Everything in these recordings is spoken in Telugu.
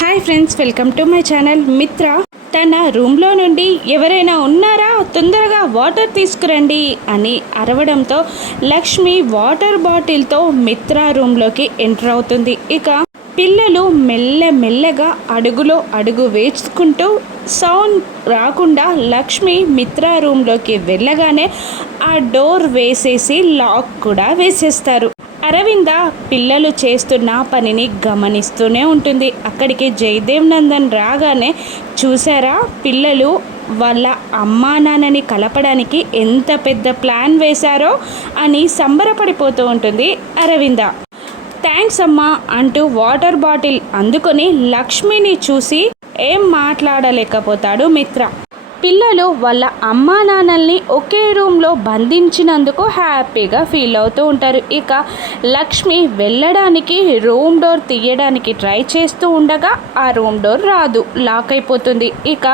Hi friends, welcome to my channel. మిత్ర తన రూమ్లో నుండి ఎవరైనా ఉన్నారా, తొందరగా వాటర్ తీసుకురండి అని అరవడంతో లక్ష్మి వాటర్ బాటిల్తో మిత్ర రూమ్లోకి ఎంటర్ అవుతుంది. ఇక పిల్లలు మెల్లమెల్లగా అడుగులో అడుగు వేసుకుంటూ సౌండ్ రాకుండా లక్ష్మి మిత్ర రూమ్లోకి వెళ్ళగానే ఆ డోర్ వేసేసి లాక్ కూడా వేసేస్తారు. అరవింద పిల్లలు చేస్తున్న పనిని గమనిస్తూనే ఉంటుంది. అక్కడికి జయదేవ్ నందన్ రాగానే చూసారా, పిల్లలు వాళ్ళ అమ్మా నాన్నని కలపడానికి ఎంత పెద్ద ప్లాన్ వేశారో అని సంబరపడిపోతూ ఉంటుంది అరవింద. థ్యాంక్స్ అమ్మా అంటూ వాటర్ బాటిల్ అందుకొని లక్ష్మిని చూసి ఏం మాట్లాడలేకపోతాడు మిత్ర. పిల్లలు వాళ్ళ అమ్మా నాన్నల్ని ఒకే రూమ్లో బంధించినందుకు హ్యాపీగా ఫీల్ అవుతూ ఉంటారు. ఇక లక్ష్మి వెళ్ళడానికి రూమ్ డోర్ తీయడానికి ట్రై చేస్తూ ఉండగా ఆ రూమ్ డోర్ రాదు, లాక్ అయిపోతుంది. ఇక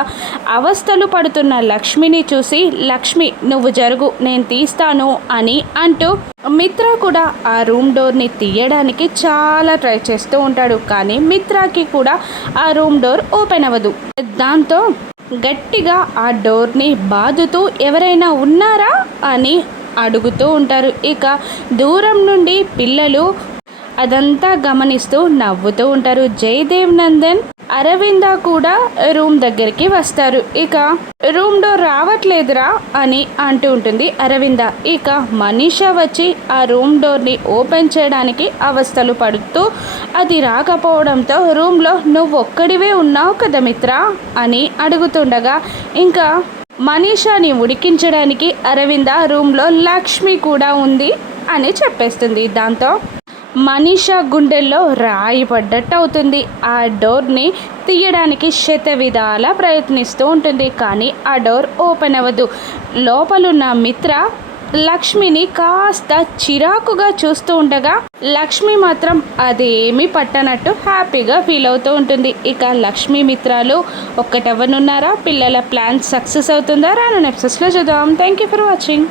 అవస్థలు పడుతున్న లక్ష్మిని చూసి లక్ష్మి నువ్వు జరుగు, నేను తీస్తాను అని అంటూ మిత్ర కూడా ఆ రూమ్ డోర్ని తీయడానికి చాలా ట్రై చేస్తూ ఉంటాడు. కానీ మిత్రకి కూడా ఆ రూమ్ డోర్ ఓపెన్ అవ్వదు. దాంతో గట్టిగా ఆ డోర్ని బాదుతూ ఎవరైనా ఉన్నారా అని అడుగుతూ ఉంటారు. ఇక దూరం నుండి పిల్లలు అదంతా గమనిస్తూ నవ్వుతూ ఉంటారు. జయదేవ్ నందన్ అరవింద కూడా రూమ్ దగ్గరికి వస్తారు. ఇక రూమ్ డోర్ రావట్లేదురా అని అంటూ ఉంటుంది అరవింద. ఇక మనీషా వచ్చి ఆ రూమ్ డోర్ని ఓపెన్ చేయడానికి అవస్థలు పడుతూ అది రాకపోవడంతో రూమ్లో నువ్వు ఒక్కడివే ఉన్నావు కదా మిత్ర అని అడుగుతుండగా ఇంకా మనీషాని ఉడికించడానికి అరవింద రూమ్లో లక్ష్మి కూడా ఉంది అని చెప్పేస్తుంది. దాంతో మనీషా గుండెల్లో రాయి పడ్డట్టు అవుతుంది. ఆ డోర్ని తీయడానికి శతవిధాలా ప్రయత్నిస్తూ ఉంటుంది. కానీ ఆ డోర్ ఓపెన్ అవ్వదు. లోపలున్న మిత్ర లక్ష్మిని కాస్త చిరాకుగా చూస్తూ ఉండగా లక్ష్మి మాత్రం అదేమీ పట్టనట్టు హ్యాపీగా ఫీల్ అవుతూ ఉంటుంది. ఇక లక్ష్మి మిత్రాలు ఒక్కటవ్వనున్నారా? పిల్లల ప్లాన్ సక్సెస్ అవుతుందా? రాను ఎపిసోడ్స్లో చూద్దాం. Thank you for watching.